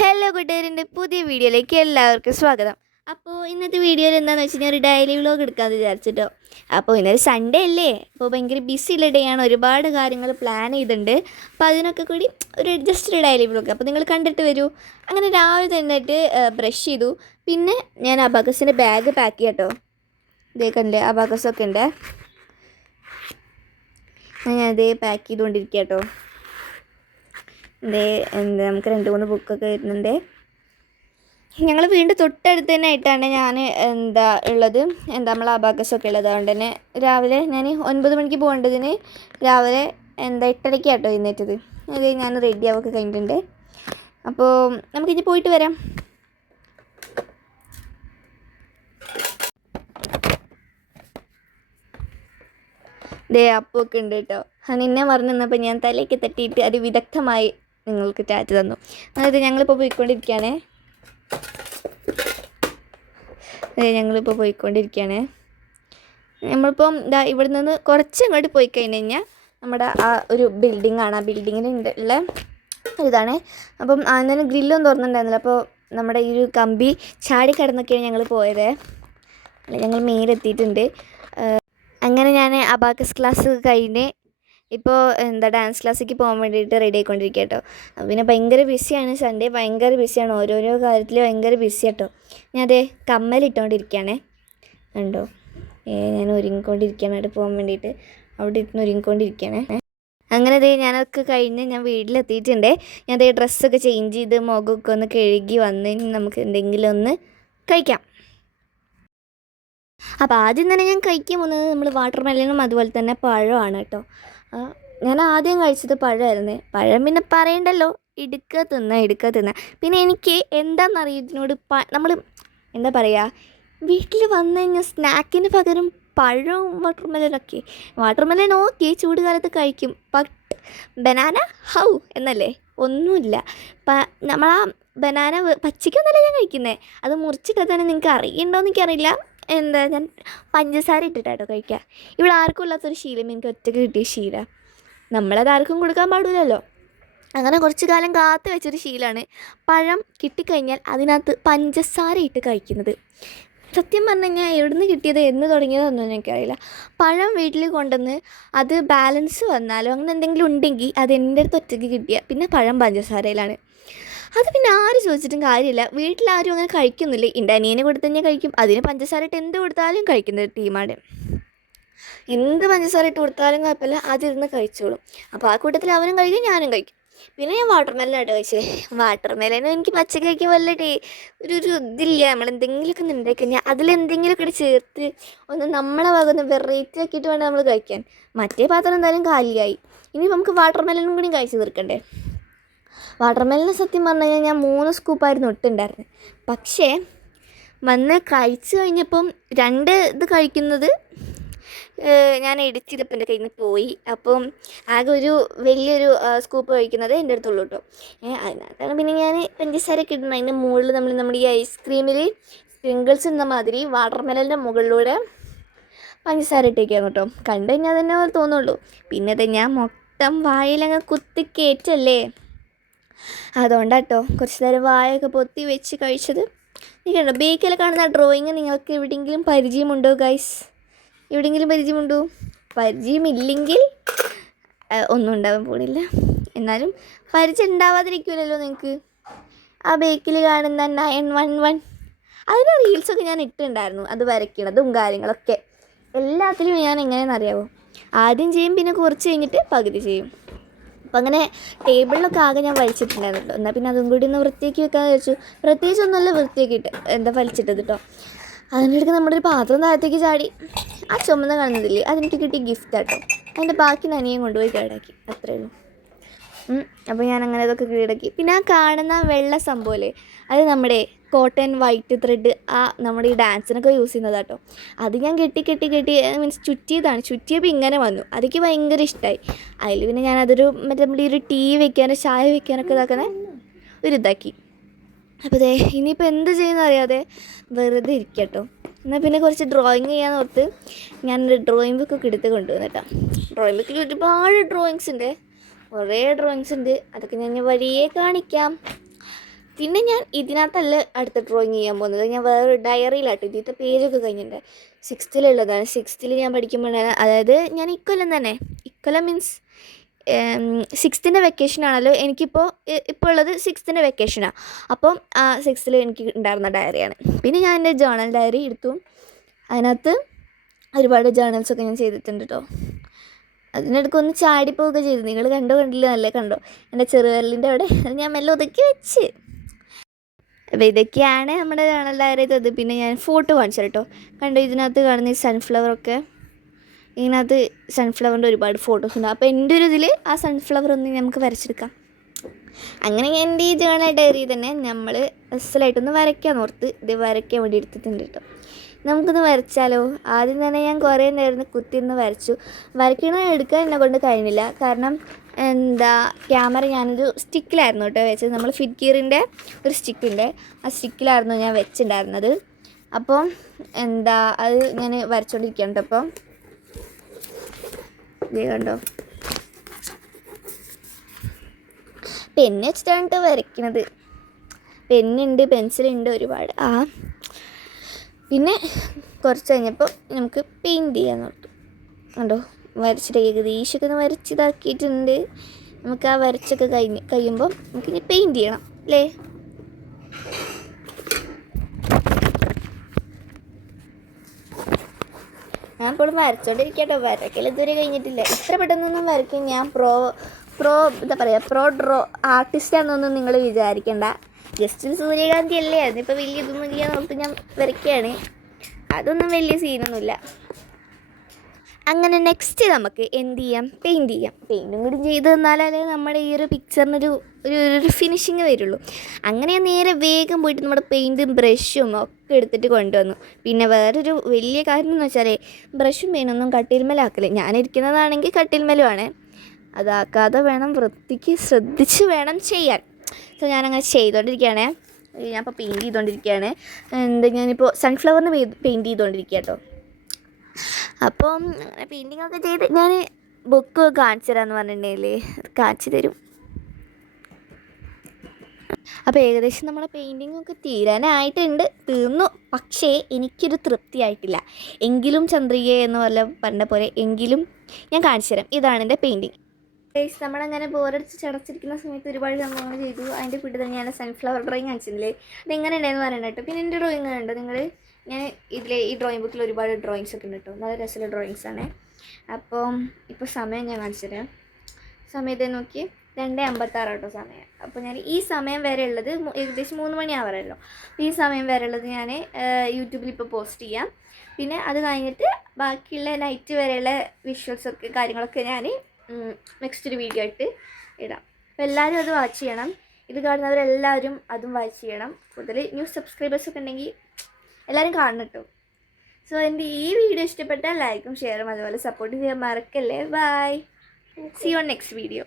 Hello കൂട്ടുകാരിൻ്റെ പുതിയ വീഡിയോയിലേക്ക് എല്ലാവർക്കും സ്വാഗതം. അപ്പോൾ ഇന്നത്തെ വീഡിയോയിൽ എന്താണെന്ന് വെച്ച് കഴിഞ്ഞാൽ ഒരു ഡെയിലി വ്ലോഗ് എടുക്കാമെന്ന് വിചാരിച്ചിട്ടോ. അപ്പോൾ ഇന്നൊരു സൺഡേ അല്ലേ, അപ്പോൾ ഭയങ്കര ബിസിയുള്ള ഡേ ആണ്, ഒരുപാട് കാര്യങ്ങൾ പ്ലാൻ ചെയ്തിട്ടുണ്ട്. അപ്പോൾ അതിനൊക്കെ കൂടി ജസ്റ്റ് ഒരു ഡെയിലി വ്ലോഗ് അപ്പോൾ നിങ്ങൾ കണ്ടിട്ട് വരൂ. അങ്ങനെ രാവിലെ തന്നിട്ട് ബ്രഷ് ചെയ്തു. പിന്നെ ഞാൻ അബാക്കസിൻ്റെ ബാഗ് പാക്ക് ചെയ്യാം കേട്ടോ. ഇതേ കണ്ടേ, അബാക്കസൊക്കെ ഉണ്ട്. ഞാനതേ പാക്ക് ചെയ്തുകൊണ്ടിരിക്കുക കേട്ടോ. നമുക്ക് 2-3 ബുക്കൊക്കെ വരുന്നുണ്ട്. ഞങ്ങൾ വീണ്ടും തൊട്ടടുത്ത് തന്നെ ആയിട്ടാണ് ഞാൻ ഉള്ളത്, നമ്മൾ അബാക്കസൊക്കെ ഉള്ളത്. അതുകൊണ്ട് തന്നെ രാവിലെ ഞാൻ 9 മണിക്ക് പോകേണ്ടതിന് രാവിലെ 8:30 കേട്ടോ എഴുന്നേറ്റത്. അത് ഞാൻ റെഡി ആവൊക്കെ കഴിഞ്ഞിട്ടുണ്ട്. അപ്പോൾ നമുക്കിനി പോയിട്ട് വരാം. അപ്പൊക്കെ ഉണ്ട് കേട്ടോ. നിന്നെ മറന്നു നിന്നപ്പോൾ ഞാൻ തലയ്ക്ക് തട്ടിയിട്ട് അത് വിദഗ്ധമായി നിങ്ങൾക്ക് ടാറ്റ് തന്നു. അതായത് ഞങ്ങളിപ്പോൾ പോയിക്കൊണ്ടിരിക്കുകയാണേ. നമ്മളിപ്പം ഇവിടെ നിന്ന് കുറച്ച് അങ്ങോട്ട് പോയി കഴിഞ്ഞ് കഴിഞ്ഞാൽ നമ്മുടെ ആ ഒരു ബിൽഡിങ്ങാണ്. ആ ബിൽഡിങ്ങിന് ഉള്ള ഇതാണ്. അപ്പം അതിന് ഗ്രില്ലൊന്നും തുറന്നിട്ടുണ്ടായിരുന്നില്ല. അപ്പോൾ നമ്മുടെ ഈ ഒരു കമ്പി ചാടി കിടന്നൊക്കെയാണ് ഞങ്ങൾ പോയത്. ഞങ്ങൾ മേലെത്തിയിട്ടുണ്ട്. അങ്ങനെ ഞാൻ അബാക്കസ് ക്ലാസ് കഴിഞ്ഞ് ഇപ്പോൾ ഡാൻസ് ക്ലാസ്സിലേക്ക് പോകാൻ വേണ്ടിയിട്ട് റെഡി ആയിക്കൊണ്ടിരിക്കുക കേട്ടോ. പിന്നെ ഭയങ്കര ബിസിയാണ്, സൺഡേ ഭയങ്കര ബിസിയാണ്, ഓരോരോ കാര്യത്തിൽ ഭയങ്കര ബിസി കേട്ടോ. ഞാൻ അതേ കമ്മലിട്ടുകൊണ്ടിരിക്കുകയാണേ, കണ്ടോ. ഞാൻ ഒരുങ്ങിക്കൊണ്ടിരിക്കുകയാണ് അവിടെ പോകാൻ വേണ്ടിയിട്ട്. അവിടെ ഇരുന്ന് ഒരുങ്ങിക്കൊണ്ടിരിക്കുകയാണേ. അങ്ങനെ ഞാനതൊക്കെ കഴിഞ്ഞ് ഞാൻ വീട്ടിലെത്തിയിട്ടുണ്ട്. ഞാൻ അതേ ഡ്രസ്സൊക്കെ ചേഞ്ച് ചെയ്ത് മുഖമൊക്കെ ഒന്ന് കഴുകി വന്ന് നമുക്ക് എന്തെങ്കിലും ഒന്ന് കഴിക്കാം. അപ്പോൾ ആദ്യം തന്നെ ഞാൻ കഴിക്കാൻ പോകുന്നത് നമ്മൾ വാട്ടർ മെലനും അതുപോലെ തന്നെ പഴമാണ് കേട്ടോ. ഞാൻ ആദ്യം കഴിച്ചത് പഴമായിരുന്നു. പഴം പിന്നെ പറയണ്ടല്ലോ, ഇടുക്ക തിന്ന. പിന്നെ എനിക്ക് എന്താണെന്നറിയാം, ഇതിനോട് നമ്മൾ എന്താ പറയുക, വീട്ടിൽ വന്നു കഴിഞ്ഞാൽ സ്നാക്കിന് പകരം പഴവും വാട്ടർ മെലൻ ഓക്കെ ചൂട് കാലത്ത് കഴിക്കും. ബട്ട് ബനാന ഹൗ എന്നല്ലേ, ഒന്നുമില്ല. നമ്മളാ ബനാന പച്ചയ്ക്കൊന്നല്ല ഞാൻ കഴിക്കുന്നത്, അത് മുറിച്ചിട്ടാൽ തന്നെ നിങ്ങൾക്ക് അറിയണ്ടോയെന്ന് എനിക്കറിയില്ല. ഞാൻ പഞ്ചസാര ഇട്ടിട്ടാട്ടോ കഴിക്കുക. ഇവിടെ ആർക്കും ഇല്ലാത്തൊരു ശീലം എനിക്ക് ഒറ്റയ്ക്ക് കിട്ടിയ ശീലം. നമ്മളത് ആർക്കും കൊടുക്കാൻ പാടില്ലല്ലോ. അങ്ങനെ കുറച്ച് കാലം കാത്തു വെച്ചൊരു ശീലമാണ് പഴം കിട്ടിക്കഴിഞ്ഞാൽ അതിനകത്ത് പഞ്ചസാര ഇട്ട് കഴിക്കുന്നത്. സത്യം പറഞ്ഞു കഴിഞ്ഞാൽ എവിടെ നിന്ന് കിട്ടിയത്, എന്ന് തുടങ്ങിയതൊന്നും എനിക്കറിയില്ല. പഴം വീട്ടിൽ കൊണ്ടുവന്ന് അത് ബാലൻസ് വന്നാലോ അങ്ങനെ എന്തെങ്കിലും ഉണ്ടെങ്കിൽ അത് എൻ്റെ അടുത്ത് ഒറ്റയ്ക്ക് കിട്ടിയ പിന്നെ പഴം പഞ്ചസാരയിലാണ്. അത് പിന്നെ ആര് ചോദിച്ചിട്ടും കാര്യമില്ല. വീട്ടിലാരും അങ്ങനെ കഴിക്കുന്നില്ല. എൻ്റെ അനിയനെ കൊടുത്ത് തന്നെ കഴിക്കും. അതിന് പഞ്ചസാര ഇട്ട് എന്ത് കൊടുത്താലും കഴിക്കുന്ന ടീമാണ്. എന്ത് പഞ്ചസാര ഇട്ട് കൊടുത്താലും കുഴപ്പമില്ല, അതിരുന്ന് കഴിച്ചോളും. അപ്പോൾ ആ കൂട്ടത്തിൽ അവനും കഴിക്കും, ഞാനും കഴിക്കും. പിന്നെ ഞാൻ വാട്ടർ മെലനായിട്ട് കഴിച്ചത്. വാട്ടർ മെലനും എനിക്ക് പച്ചക്ക് കഴിക്കാൻ വല്ല ഒരു ഇതില്ല. നമ്മളെന്തെങ്കിലുമൊക്കെ ഉണ്ടാക്കി കഴിഞ്ഞാൽ അതിലെന്തെങ്കിലുമൊക്കെ ചേർത്ത് ഒന്ന് നമ്മളെ ഭാഗം ഒന്ന് വെറൈറ്റി ആക്കിയിട്ട് വേണം നമ്മൾ കഴിക്കാൻ. മറ്റേ പാത്രം എന്തായാലും കാലിയായി. ഇനി നമുക്ക് വാട്ടർ മെലനും കൂടി കഴിച്ച് തീർക്കണ്ടേ. വാട്ടർ മെലന് സത്യം പറഞ്ഞു കഴിഞ്ഞാൽ ഞാൻ 3 സ്കൂപ്പായിരുന്നു ഇട്ടുണ്ടായിരുന്നത്. പക്ഷേ വന്ന് കഴിച്ച് കഴിഞ്ഞപ്പം 2 ഇത് കഴിക്കുന്നത് ഞാൻ എഡിറ്റ് ചെയ്തപ്പോൾ എൻ്റെ കയ്യിൽ നിന്ന് പോയി. അപ്പം ആകെ ഒരു വലിയൊരു സ്കൂപ്പ് കഴിക്കുന്നത് എൻ്റെ അടുത്തുള്ളൂ കേട്ടോ. അതിനകത്താണ് പിന്നെ ഞാൻ പഞ്ചസാരയൊക്കെ ഇടുന്നത്. അതിൻ്റെ മുകളിൽ നമ്മുടെ ഈ ഐസ്ക്രീമിൽ സ്പ്രിങ്കിൾസ് എന്ന മാതിരി വാട്ടർ മെലൻ്റെ മുകളിലൂടെ പഞ്ചസാര ഇട്ടേക്കാണ് കേട്ടോ. കണ്ടു കഴിഞ്ഞാൽ തന്നെ തോന്നുള്ളൂ. പിന്നെ അത് ഞാൻ മൊത്തം വായിലങ്ങ് കുത്തി കയറ്റല്ലേ, അതുകൊണ്ടാട്ടോ കുറച്ച് നേരം വായൊക്കെ പൊത്തി വെച്ച് കഴിച്ചത്. കണ്ടോ, ബേക്കിൽ കാണുന്ന ഡ്രോയിങ് നിങ്ങൾക്ക് എവിടെയെങ്കിലും പരിചയമുണ്ടോ ഗൈസ്? എവിടെയെങ്കിലും പരിചയമുണ്ടോ? പരിചയമില്ലെങ്കിൽ ഒന്നും ഉണ്ടാവാൻ പോണില്ല. എന്നാലും പരിചയം ഉണ്ടാവാതിരിക്കില്ലല്ലോ നിങ്ങൾക്ക്. ആ ബേക്കിൽ കാണുന്ന 911 അതിന് റീൽസൊക്കെ ഞാൻ ഇട്ടിട്ടുണ്ടായിരുന്നു. അത് വരയ്ക്കണതും കാര്യങ്ങളൊക്കെ എല്ലാത്തിലും ഞാൻ എങ്ങനെയാണെന്ന് അറിയാമോ, ആദ്യം ചെയ്യും, പിന്നെ കുറച്ച് കഴിഞ്ഞിട്ട് പകുതി ചെയ്യും. അപ്പം അങ്ങനെ ടേബിളിലൊക്കെ ആകെ ഞാൻ വലിച്ചിട്ടുണ്ടായിരുന്നു. എന്നാൽ പിന്നെ അതും കൂടി ഒന്ന് വൃത്തിയാക്കി വെക്കാമെന്ന് വിചാരിച്ചു. പ്രത്യേകിച്ച് ഒന്നുമല്ല വൃത്തിയാക്കിയിട്ട് വലിച്ചിട്ടത് കേട്ടോ. അതിൻ്റെ ഇടയ്ക്ക് നമ്മുടെ ഒരു പാത്രം താഴത്തേക്ക് ചാടി. ആ ചുമന്ന കാണുന്നതില്ലേ, അതെനിക്ക് കിട്ടിയ ഗിഫ്റ്റാട്ടോ. അതിൻ്റെ ബാക്കി നനിയും കൊണ്ടുപോയി കീഴടക്കി, അത്രയേ ഉള്ളൂ. അപ്പോൾ ഞാൻ അങ്ങനെ അതൊക്കെ കീഴടക്കി. പിന്നെ ആ കാണുന്ന വെള്ള സംഭവമല്ലേ, അത് നമ്മുടെ കോട്ടൺ വൈറ്റ് ത്രെഡ്, നമ്മുടെ ഈ ഡാൻസിനൊക്കെ യൂസ് ചെയ്യുന്നതാണ് കേട്ടോ. അത് ഞാൻ കെട്ടി മീൻസ് ചുറ്റിയപ്പോൾ ഇങ്ങനെ വന്നു. അതൊക്കെ ഭയങ്കര ഇഷ്ടമായി. അതിൽ പിന്നെ ഞാനതൊരു നമ്മുടെ ഈ ഒരു ടീ വെക്കാനും ചായ വെക്കാനൊക്കെ ഇതാക്കുന്ന ഇതാക്കി. അപ്പോൾ ഇനിയിപ്പോൾ എന്ത് ചെയ്യുന്ന അറിയാതെ വെറുതെ ഇരിക്കുക കേട്ടോ. എന്നാൽ പിന്നെ കുറച്ച് ഡ്രോയിങ് ചെയ്യാന്ന് ഓർത്ത് ഞാനൊരു ഡ്രോയിങ് ബുക്കൊക്കെ എടുത്ത് കൊണ്ടുവന്നു കേട്ടോ. ഡ്രോയിങ് ബുക്കിൽ ഒരുപാട് ഡ്രോയിങ്സ് ഉണ്ട്, കുറേ ഡ്രോയിങ്സ് ഉണ്ട്. അതൊക്കെ ഞാൻ വഴിയേ കാണിക്കാം. പിന്നെ ഞാൻ ഇതിനകത്തല്ല അടുത്ത ഡ്രോയിങ് ചെയ്യാൻ പോകുന്നത്. ഞാൻ വേറൊരു ഡയറിയിലാട്ടോ ഇതിൻ്റെ പേജൊക്കെ കഴിഞ്ഞിട്ടുണ്ട്. 6th സിക്സ്ത്തിൽ ഞാൻ പഠിക്കുമ്പോഴാണ്, അതായത് ഞാൻ ഇക്കൊല്ലം തന്നെ, ഇക്കൊല്ലം മീൻസ് 6th വെക്കേഷനാണല്ലോ എനിക്കിപ്പോൾ ഇപ്പോൾ ഉള്ളത്. 6th വെക്കേഷനാണ്. അപ്പം 6th എനിക്ക് ഉണ്ടായിരുന്ന ഡയറിയാണ്. പിന്നെ ഞാൻ എൻ്റെ ജേണൽ ഡയറി എടുത്തു. അതിനകത്ത് ഒരുപാട് ജേണൽസൊക്കെ ഞാൻ ചെയ്തിട്ടുണ്ട് കേട്ടോ. അതിനിടയ്ക്ക് ഒന്ന് ചാടിപ്പോവുകയൊക്കെ ചെയ്തു. നിങ്ങൾ കണ്ടില്ല, നല്ല കണ്ടോ എൻ്റെ ചെറുവിരലിൻ്റെ അവിടെ. അത് ഞാൻ മെല്ലെ ഒതുക്കി വെച്ച്. അപ്പോൾ ഇതൊക്കെയാണ് നമ്മുടെ ജേണൽ ഡയറി ചെയ്തത്. പിന്നെ ഞാൻ ഫോട്ടോ കാണിച്ചു കേട്ടോ. കണ്ടോ, ഇതിനകത്ത് കാണുന്ന ഈ സൺഫ്ലവറൊക്കെ, ഇതിനകത്ത് സൺഫ്ലവറിൻ്റെ ഒരുപാട് ഫോട്ടോസ് ഉണ്ട്. അപ്പോൾ എൻ്റെ ഒരു ഇതിൽ ആ സൺഫ്ലവർ ഒന്ന് നമുക്ക് വരച്ചെടുക്കാം. അങ്ങനെ എൻ്റെ ഈ ജേണൽ ഡയറി തന്നെ നമ്മൾ അസലായിട്ടൊന്ന് വരയ്ക്കാൻ ഓർത്ത് ഇത് വരയ്ക്കാൻ വേണ്ടി എടുത്തിട്ടുണ്ട് കേട്ടോ. നമുക്കൊന്ന് വരച്ചാലോ? ആദ്യം തന്നെ ഞാൻ കുറേ നേരം കുത്തിയിരുന്ന് വരച്ചു. എടുക്കാൻ എന്നെ കൊണ്ട് കഴിഞ്ഞില്ല. കാരണം ക്യാമറ ഞാനൊരു സ്റ്റിക്കിലായിരുന്നു കേട്ടോ വെച്ചത്. നമ്മൾ ഫിറ്റ്ഗിയറിൻ്റെ ഒരു സ്റ്റിക്കുണ്ട്, ആ സ്റ്റിക്കിലായിരുന്നു ഞാൻ വെച്ചിട്ടുണ്ടായിരുന്നത്. അപ്പം അത് ഞാൻ വരച്ചുകൊണ്ടിരിക്കുകയാണ് കേട്ടോ. അപ്പം ഇത് കണ്ടോ, പെന്ന് വെച്ചിട്ടാണ് വരയ്ക്കണത്. പെന്നുണ്ട്, പെൻസിലുണ്ട് ഒരുപാട്. പിന്നെ കുറച്ച് കഴിഞ്ഞപ്പോൾ നമുക്ക് പെയിൻറ്റ് ചെയ്യാൻ നോർത്തു. കണ്ടോ, വരച്ചിട്ട് ഏകദേശമൊക്കെ ഒന്ന് വരച്ചിതാക്കിയിട്ടുണ്ട്. നമുക്ക് ആ വരച്ചൊക്കെ കഴിയുമ്പോൾ നമുക്കിനി പെയിൻറ്റ് ചെയ്യണം അല്ലേ? ഞാൻ ഇപ്പോഴും വരച്ചോണ്ടിരിക്കട്ടോ. വരക്കൽ ഇതുവരെ കഴിഞ്ഞിട്ടില്ല. ഇത്ര പെട്ടെന്നൊന്നും വരയ്ക്കും ഞാൻ പ്രോ ആർട്ടിസ്റ്റാണെന്നൊന്നും നിങ്ങൾ വിചാരിക്കേണ്ട. ജസ്റ്റ് സൂര്യകാന്തി അല്ലേ, അതിപ്പോൾ വലിയ ഇതൊന്നും ഇല്ല നോക്കി ഞാൻ വരയ്ക്കുകയാണ്. അതൊന്നും വലിയ സീനൊന്നുമില്ല. അങ്ങനെ നെക്സ്റ്റ് നമുക്ക് എന്ത് ചെയ്യാം, പെയിൻറ്റ് ചെയ്യാം. പെയിൻറ്റും കൂടി ചെയ്ത് തന്നാലേ നമ്മുടെ ഈ ഒരു പിക്ചറിനൊരു ഒരു ഫിനിഷിങ് വരുള്ളൂ. അങ്ങനെ നേരെ വേഗം പോയിട്ട് നമ്മുടെ പെയിൻറ്റും ബ്രഷും ഒക്കെ എടുത്തിട്ട് കൊണ്ടുവന്നു. പിന്നെ വേറൊരു വലിയ കാര്യം എന്ന് വെച്ചാൽ ബ്രഷും പെയിനൊന്നും കട്ടിൽമേലാക്കല്. ഞാനിരിക്കുന്നതാണെങ്കിൽ കട്ടിൽമേലുമാണ്. അതാക്കാതെ വേണം, വൃത്തിക്ക് ശ്രദ്ധിച്ച് വേണം ചെയ്യാൻ. സോ ഞാനങ്ങനെ ചെയ്തുകൊണ്ടിരിക്കുകയാണ്. ഞാനിപ്പോൾ പെയിൻറ്റ് ചെയ്തുകൊണ്ടിരിക്കുകയാണ്. ഞാനിപ്പോൾ സൺഫ്ലവറിന് പെയിൻറ്റ് ചെയ്തുകൊണ്ടിരിക്കുക കേട്ടോ. അപ്പം അങ്ങനെ പെയിൻറ്റിങ്ങൊക്കെ ചെയ്ത് ഞാൻ ബുക്ക് കാണിച്ചു തരാമെന്ന് പറഞ്ഞിട്ടുണ്ടെങ്കിൽ കാണിച്ചു തരും. അപ്പോൾ ഏകദേശം നമ്മളെ പെയിൻറ്റിങ്ങൊക്കെ തീരാനായിട്ടുണ്ട്, തീർന്നു. പക്ഷേ എനിക്കൊരു തൃപ്തിയായിട്ടില്ല. എങ്കിലും ചന്ദ്രിക എന്ന് പറഞ്ഞ പോലെ എങ്കിലും ഞാൻ കാണിച്ചു തരാം. ഇതാണ് എൻ്റെ പെയിൻറ്റിങ്. നമ്മളങ്ങനെ ബോറടിച്ച് ചടച്ചിരിക്കുന്ന സമയത്ത് ഒരുപാട് സംഭവങ്ങൾ ചെയ്തു. അതിൻ്റെ കൂടെ തന്നെ ഞാൻ സൺഫ്ലവർ ഡ്രോയിങ് കാണിച്ചില്ലേ, അതെങ്ങനെ ഉണ്ടായെന്ന് പറയണം കേട്ടോ. പിന്നെ എൻ്റെ ഡ്രോയിങ് ഉണ്ട് നിങ്ങൾ, ഞാൻ ഈ ഡ്രോയിങ് ബുക്കിൽ ഒരുപാട് ഡ്രോയിങ്സ് ഒക്കെ ഉണ്ട് കേട്ടോ. നല്ല രസമുള്ള ഡ്രോയിങ്സാണ്. അപ്പം ഇപ്പോൾ സമയം ഞാൻ കാണിച്ചു തരാം. സമയത്തെ നോക്കി 2:56 കേട്ടോ സമയം. അപ്പോൾ ഞാൻ ഈ സമയം വരെ ഉള്ളത് ഏകദേശം 3 മണിയാവാറല്ലോ. അപ്പോൾ ഈ സമയം വരെ ഉള്ളത് ഞാൻ യൂട്യൂബിൽ ഇപ്പോൾ പോസ്റ്റ് ചെയ്യാം. പിന്നെ അത് കഴിഞ്ഞിട്ട് ബാക്കിയുള്ള നൈറ്റ് വരെയുള്ള വിഷ്വൽസൊക്കെ കാര്യങ്ങളൊക്കെ ഞാൻ നെക്സ്റ്റ് ഒരു വീഡിയോ ആയിട്ട് ഇടാം. അപ്പോൾ എല്ലാവരും അത് വാച്ച് ചെയ്യണം. ഇത് കാണുന്നവരെല്ലാവരും അതും വാച്ച് ചെയ്യണം. കൂടുതൽ ന്യൂ സബ്സ്ക്രൈബേഴ്സൊക്കെ ഉണ്ടെങ്കിൽ എല്ലാവരും കാണണം കേട്ടോ. സോ എൻ്റെ ഈ വീഡിയോ ഇഷ്ടപ്പെട്ടാൽ ലൈക്കും ഷെയറും അതുപോലെ സപ്പോർട്ട് ചെയ്യാൻ മറക്കല്ലേ. Bye, see you on next video.